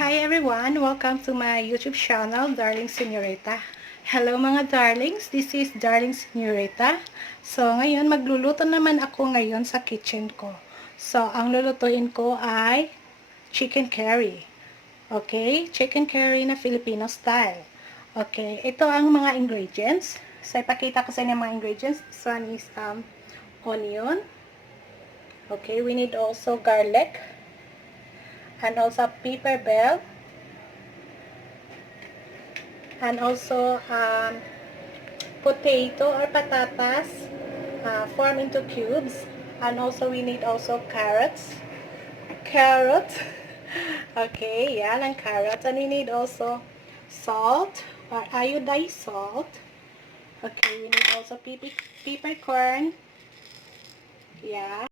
Hi everyone! Welcome to my YouTube channel, Darling Señorita. Hello mga darlings! This is Darling Señorita. So, ngayon magluluto naman ako ngayon sa kitchen ko. So, ang lulutuin ko ay chicken curry. Okay? Chicken curry na Filipino style. Okay? Ito ang mga ingredients. So, ipakita ko sa inyo mga ingredients. This one is onion. Okay? We need also garlic. And also pepper bell. And also potato or patatas formed into cubes. And also we need also carrots. Okay, yan ang carrots. And we need also salt or iodized salt. Okay, we need also peppercorn. Yeah.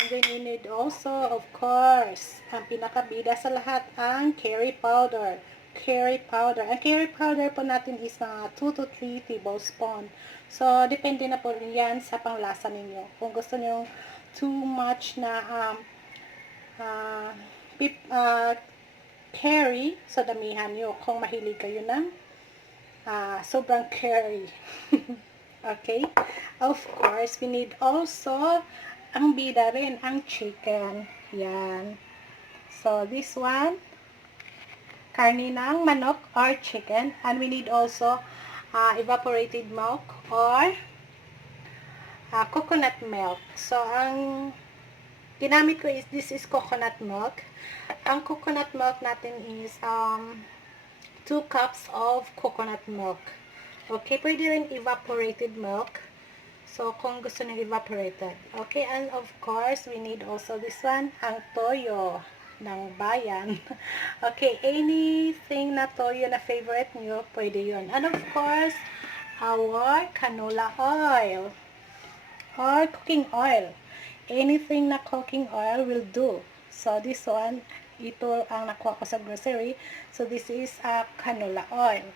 And then we need also, of course, ang pinakabida sa lahat, ang curry powder. Ang curry powder po natin is mga 2 to 3 tablespoon. So, depende na po yan sa panglasa ninyo. Kung gusto nyo too much na curry, so damihan nyo. Kung mahilig kayo ng sobrang curry. Okay? Of course, we need also ang bida rin, ang chicken. Yan. So, this one, karni ng manok or chicken. And we need also evaporated milk or coconut milk. So, ang ginamit ko is, this is coconut milk. Ang coconut milk natin is 2 cups of coconut milk. Okay, pwede rin evaporated milk. So, kung gusto nyo evaporated. Okay, and of course, we need also this one, ang toyo ng bayan. Okay, anything na toyo na favorite nyo, pwede yun. And of course, our canola oil or cooking oil. Anything na cooking oil will do. So, this one, ito ang nakuha ko sa grocery. So, this is canola oil.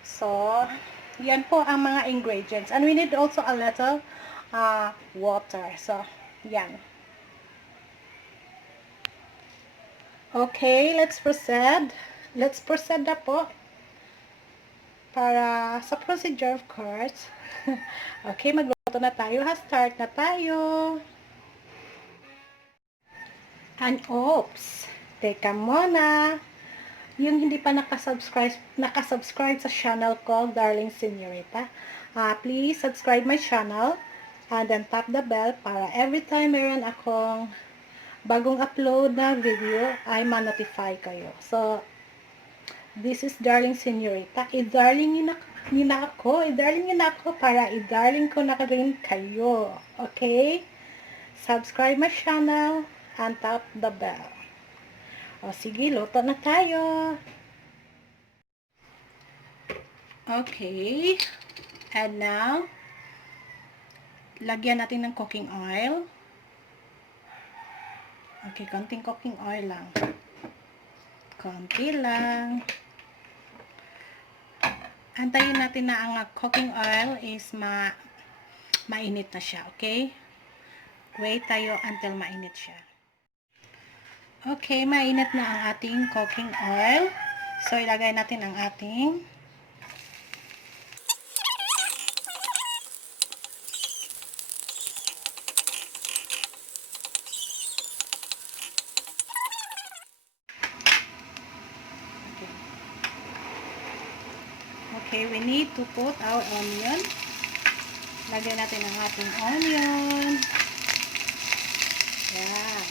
So, yan po ang mga ingredients. And we need also a little water. So, yan. Okay, let's proceed. Let's proceed na po. Para sa procedure, of course. Okay, magluto na tayo. Start na tayo. And oops, teka muna. Yung hindi pa nakasubscribe sa channel ko, Darling Señorita, please subscribe my channel and then tap the bell para every time meron akong bagong upload na video ay ma-notify kayo. So, this is Darling Señorita. I-darling nyo na ako para i-darling ko na rin kayo. Okay? Subscribe my channel and tap the bell. O sige, luto na tayo. Okay. And now, lagyan natin ng cooking oil. Okay, konting cooking oil lang. Konti lang. Antayin natin na ang cooking oil is mainit na siya, okay? Wait tayo until mainit siya. Okay, mainit na ang ating cooking oil. So, ilagay natin ang ating okay, we need to put our onion. Lagay natin ang ating onion. Yan.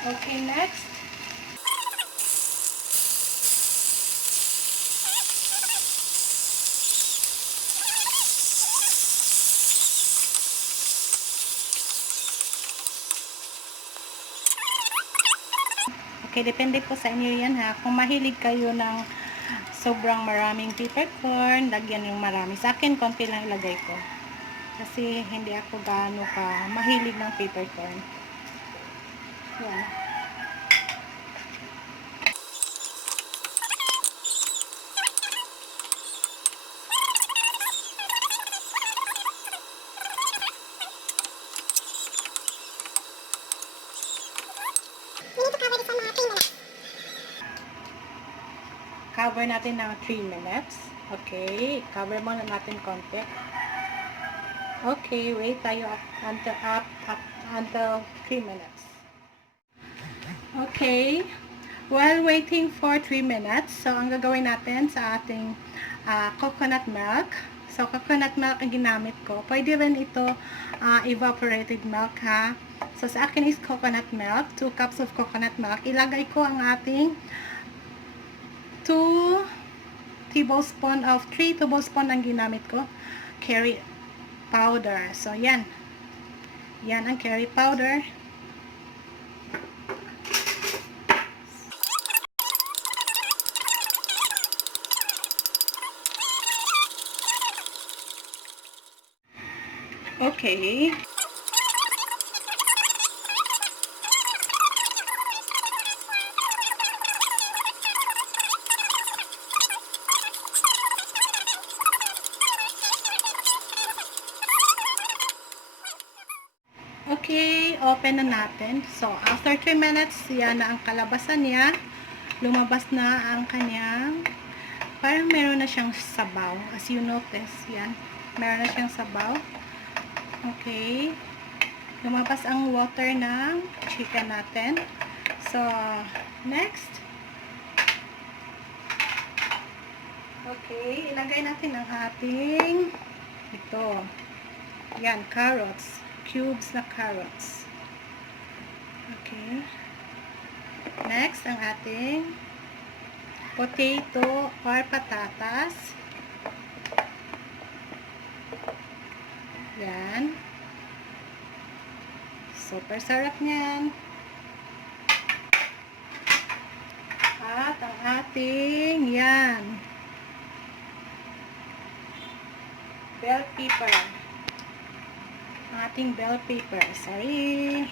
Okay, next. Okay, depende po sa inyo yan ha. Kung mahilig kayo ng sobrang maraming peppercorn, lagyan yung marami. Sa akin, konti lang ilagay ko. Kasi hindi ako gaano ka mahilig ng peppercorn. Yan. Cover natin ng 3 minutes. Okay, cover muna natin konti. Okay, wait tayo until 3 minutes. Okay, while waiting for 3 minutes, so ang gagawin natin sa ating coconut milk. So, coconut milk ang ginamit ko. Pwede rin ito evaporated milk, ha. So, sa akin is coconut milk. 2 cups of coconut milk. Ilagay ko ang ating 3 tablespoon ang ginamit ko. Curry powder. So, yan. Yan ang curry powder. Okay. Okay, open na natin. So, after 3 minutes, yan na ang kalabasan niya. Lumabas na ang kanyang, parang meron na siyang sabaw. As you notice, yan. Meron na siyang sabaw. Okay. Lumabas ang water ng chicken natin. So, next. Okay, ilagay natin ang ating, ito. Yan, carrots. Cubes na carrots. Okay. Next, ang ating potato or patatas. Yan. Super sarap niyan. At ang ating, yan, bell pepper. Ang ating bell pepper. Sorry.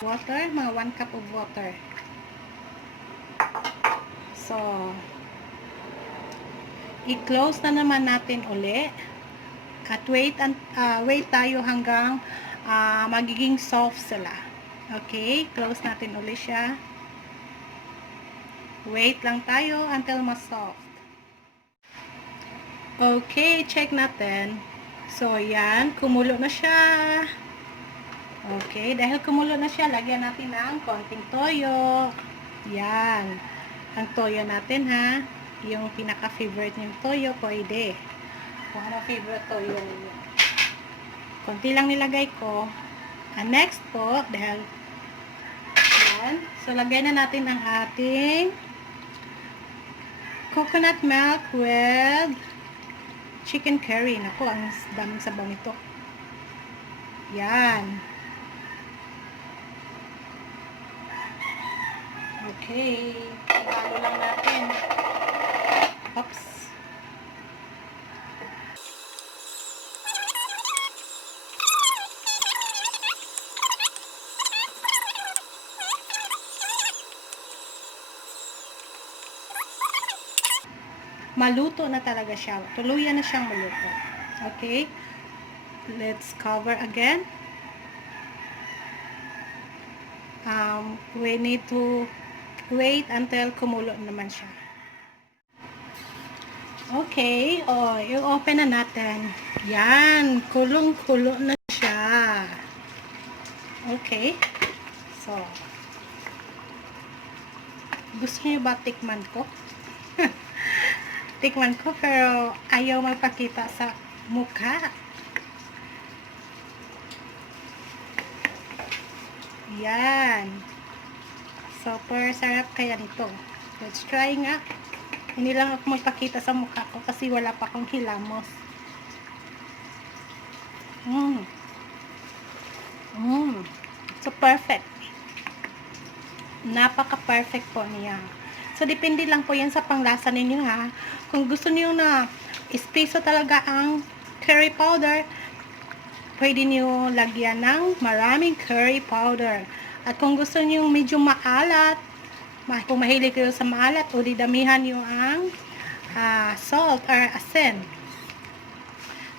Water, mga 1 cup of water. So, i-close na naman natin uli. At wait tayo hanggang magiging soft sila. Okay, close natin uli siya. Wait lang tayo until mas soft. Okay, check natin. So, yan, kumulo na siya. Okay, dahil kumulo na siya, lagyan natin ng konting toyo. Yan. Ang toyo natin, ha. Yung pinaka-favorite niyong toyo, pwede. Kung ano favorite toyo niyo. Konti lang nilagay ko. Next po, dahil yan. So, lagyan na natin ang ating coconut milk with chicken curry. Naku, ang daming sabaw nito. Yan. Okay. Ihalo lang natin. Oops. Maluto na talaga siya. Tuluyan na siyang maluto. Okay? Let's cover again. We need to wait until kumulo naman siya. Okay. Oh, i-open na natin. Yan. Kulong-kulo na siya. Okay. So, gusto niyo ba tikman ko? Tikman ko pero ayaw magpakita sa mukha. Yan. Super sarap kaya nito. Let's try nga. Hindi lang ako magpakita sa mukha ko kasi wala pa akong hilamos. So, perfect. Napaka-perfect po niya. So, depende lang po yan sa panglasa ninyo, ha. Kung gusto niyo na espresso talaga ang curry powder, pwede niyo lagyan ng maraming curry powder. At kung gusto niyo medyo maalat, kung mahilig kayo sa maalat, o didamihan niyo ang salt or asin.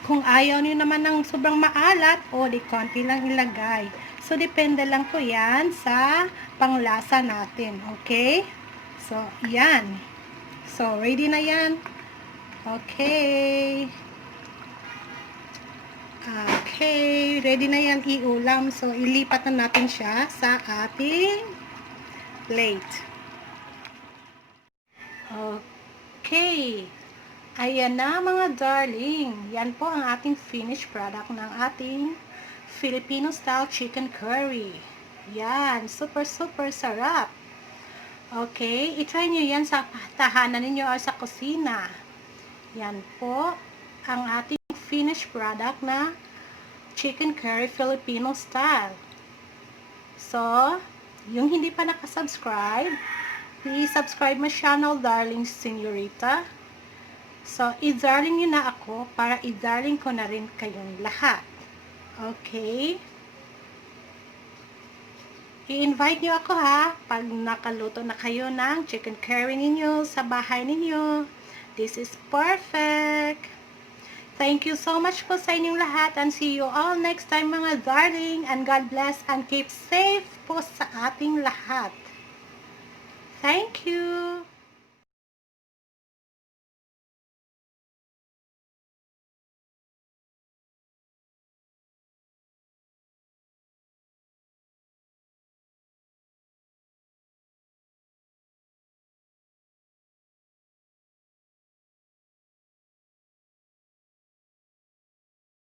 Kung ayaw niyo naman ng sobrang maalat, o di konti lang ilagay. So, depende lang po yan sa panglasa natin. Okay? So, yan. So, ready na yan. Okay. Okay. Ready na yan iulam. So, ilipat na natin siya sa ating plate. Okay. Ayan na mga darling. Yan po ang ating finished product ng ating Filipino style chicken curry. Yan. Super sarap. Okay, i-try nyo yan sa tahanan ninyo or sa kusina. Yan po ang ating finished product na chicken curry Filipino style. So, yung hindi pa nakasubscribe, please subscribe my channel, darling Señorita. So, i-darling nyo na ako para i-darling ko na rin kayong lahat. Okay? I-invite nyo ako, ha, pag nakaluto na kayo ng chicken curry ninyo sa bahay ninyo. This is perfect. Thank you so much po sa inyong lahat, and see you all next time mga darling, and God bless and keep safe po sa ating lahat. Thank you.